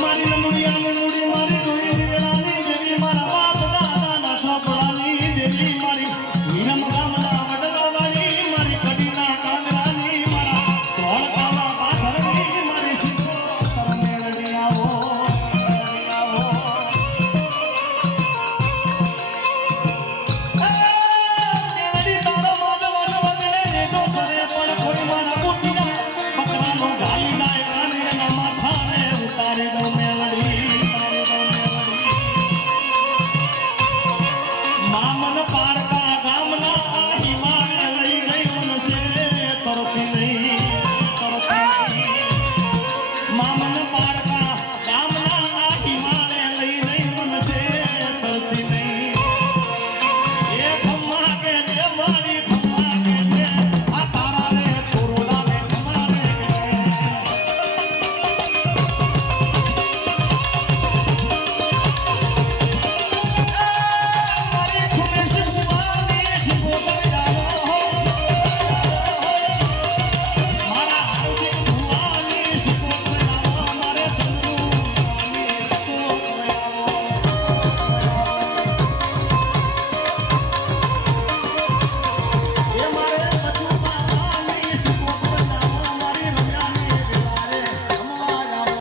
Mani namuri, mani.